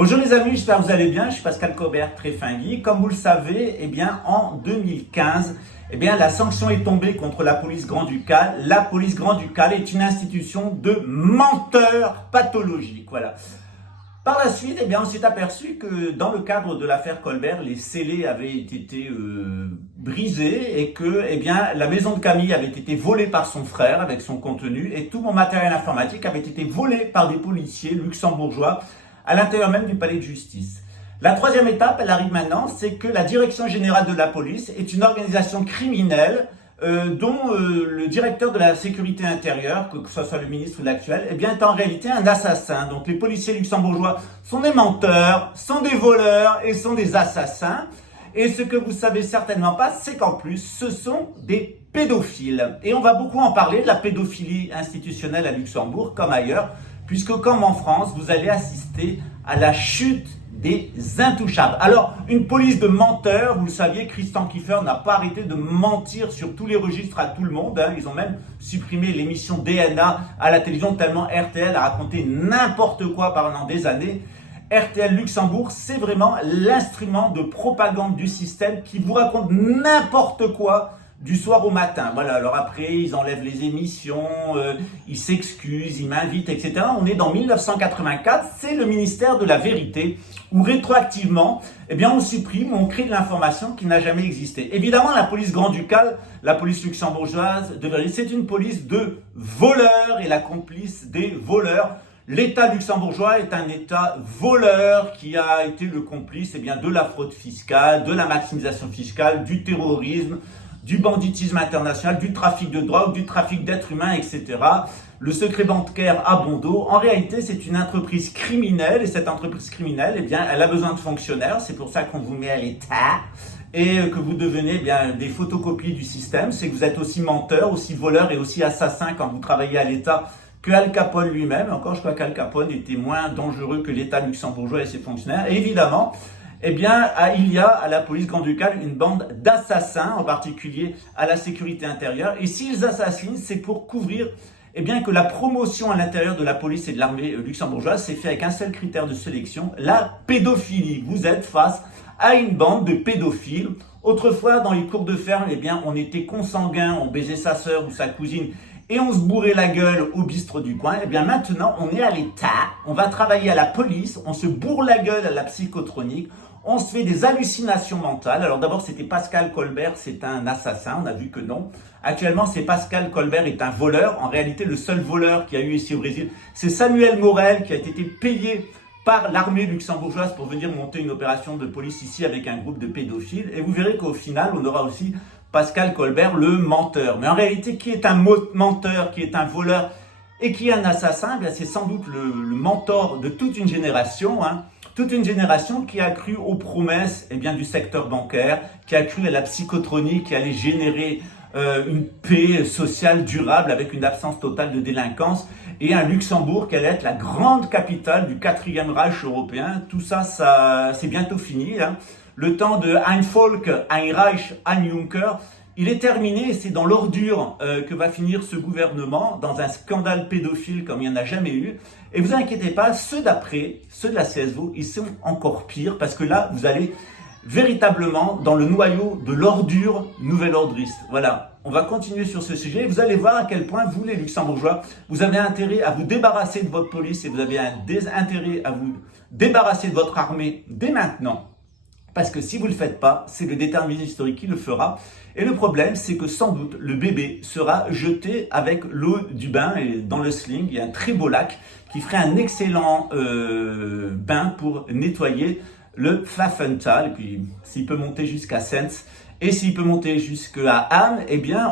Bonjour les amis, j'espère que vous allez bien. Je suis Pascal Colbert, très fin geek. Comme vous le savez, en 2015, la sanction est tombée contre la police grand-ducale. La police grand-ducale est une institution de menteurs pathologiques. Voilà. Par la suite, on s'est aperçu que dans le cadre de l'affaire Colbert, les scellés avaient été brisés et que la maison de Camille avait été volée par son frère avec son contenu et tout mon matériel informatique avait été volé par des policiers luxembourgeois à l'intérieur même du palais de justice. La troisième étape, elle arrive maintenant, c'est que la Direction générale de la police est une organisation criminelle dont le directeur de la sécurité intérieure, que ce soit le ministre ou l'actuel, est en réalité un assassin. Donc les policiers luxembourgeois sont des menteurs, sont des voleurs et sont des assassins. Et ce que vous savez certainement pas, c'est qu'en plus, ce sont des pédophiles. Et on va beaucoup en parler de la pédophilie institutionnelle à Luxembourg, comme ailleurs, puisque comme en France, vous allez assister à la chute des intouchables. Alors, une police de menteurs, vous le saviez, Christian Kiefer n'a pas arrêté de mentir sur tous les registres à tout le monde. Ils ont même supprimé l'émission DNA à la télévision tellement RTL a raconté n'importe quoi pendant des années. RTL Luxembourg, c'est vraiment l'instrument de propagande du système qui vous raconte n'importe quoi du soir au matin. Voilà, alors après, ils enlèvent les émissions, ils s'excusent, ils m'invitent, etc. On est dans 1984, c'est le ministère de la vérité, où rétroactivement, on supprime, on crée de l'information qui n'a jamais existé. Évidemment, la police grand-ducale, la police luxembourgeoise, c'est une police de voleurs et la complice des voleurs. L'État luxembourgeois est un État voleur qui a été le complice de la fraude fiscale, de la maximisation fiscale, du terrorisme, du banditisme international, du trafic de drogue, du trafic d'êtres humains, etc. Le secret bancaire à bon dos. En réalité, c'est une entreprise criminelle et cette entreprise criminelle, elle a besoin de fonctionnaires. C'est pour ça qu'on vous met à l'État et que vous devenez des photocopies du système. C'est que vous êtes aussi menteur, aussi voleur et aussi assassin quand vous travaillez à l'État que Al Capone lui-même. Encore, je crois qu'Al Capone était moins dangereux que l'État luxembourgeois et ses fonctionnaires. Et évidemment, il y a à la police grand-ducale une bande d'assassins, en particulier à la sécurité intérieure. Et s'ils assassinent, c'est pour couvrir que la promotion à l'intérieur de la police et de l'armée luxembourgeoise s'est fait avec un seul critère de sélection, la pédophilie. Vous êtes face à une bande de pédophiles. Autrefois, dans les cours de ferme, on était consanguins, on baisait sa sœur ou sa cousine et on se bourrait la gueule au bistrot du coin. Maintenant, on est à l'État, on va travailler à la police, on se bourre la gueule à la psychotronique, on se fait des hallucinations mentales. Alors d'abord, c'était Pascal Colbert, c'est un assassin, on a vu que non. Actuellement, c'est Pascal Colbert est un voleur. En réalité, le seul voleur qu'il y a eu ici au Brésil, c'est Samuel Morel qui a été payé par l'armée luxembourgeoise pour venir monter une opération de police ici avec un groupe de pédophiles. Et vous verrez qu'au final, on aura aussi Pascal Colbert, le menteur. Mais en réalité, qui est un menteur, qui est un voleur et qui est un assassin, c'est sans doute le mentor de toute une génération, toute une génération qui a cru aux promesses du secteur bancaire, qui a cru à la psychotronique qui allait générer une paix sociale durable avec une absence totale de délinquance et un Luxembourg qui allait être la grande capitale du 4e Reich européen. Tout ça, c'est bientôt fini. Le temps de Ein Volk, ein Reich, ein Juncker, il est terminé et c'est dans l'ordure que va finir ce gouvernement, dans un scandale pédophile comme il n'y en a jamais eu. Et vous inquiétez pas, ceux d'après, ceux de la CSVO, ils sont encore pires parce que là, vous allez véritablement dans le noyau de l'ordure nouvelle ordriste. Voilà, on va continuer sur ce sujet. Vous allez voir à quel point vous, les Luxembourgeois, vous avez intérêt à vous débarrasser de votre police et vous avez intérêt à vous débarrasser de votre armée dès maintenant. Parce que si vous ne le faites pas, c'est le déterminisme historique qui le fera. Et le problème, c'est que sans doute, le bébé sera jeté avec l'eau du bain. Et dans le Sling, il y a un très beau lac qui ferait un excellent bain pour nettoyer le Pfaffenthal. Et puis, s'il peut monter jusqu'à Sens et s'il peut monter jusqu'à Ham,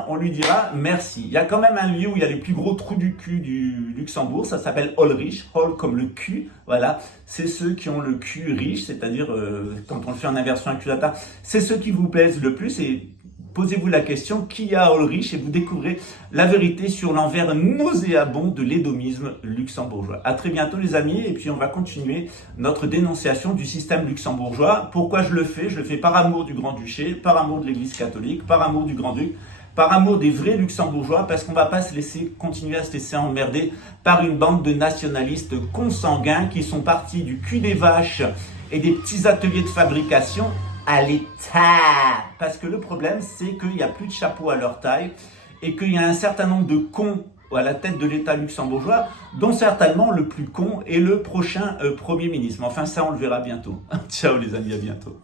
on lui dira merci. Il y a quand même un lieu où il y a les plus gros trous du cul du Luxembourg, ça s'appelle Holrich, Hol comme le cul, voilà. C'est ceux qui ont le cul riche, c'est-à-dire, quand on le fait en inversion accusata, c'est ceux qui vous plaisent le plus et posez-vous la question, qui a Ulrich et vous découvrez la vérité sur l'envers nauséabond de l'édomisme luxembourgeois. À très bientôt les amis et puis on va continuer notre dénonciation du système luxembourgeois. Pourquoi je le fais? Je le fais par amour du Grand-Duché, par amour de l'Église catholique, par amour du Grand-Duc, par amour des vrais luxembourgeois, parce qu'on ne va pas continuer à se laisser emmerder par une bande de nationalistes consanguins qui sont partis du cul des vaches et des petits ateliers de fabrication à l'État. Parce que le problème, c'est qu'il n'y a plus de chapeau à leur taille et qu'il y a un certain nombre de cons à la tête de l'État luxembourgeois, dont certainement le plus con est le prochain Premier ministre. Mais enfin, ça, on le verra bientôt. Ciao les amis, à bientôt.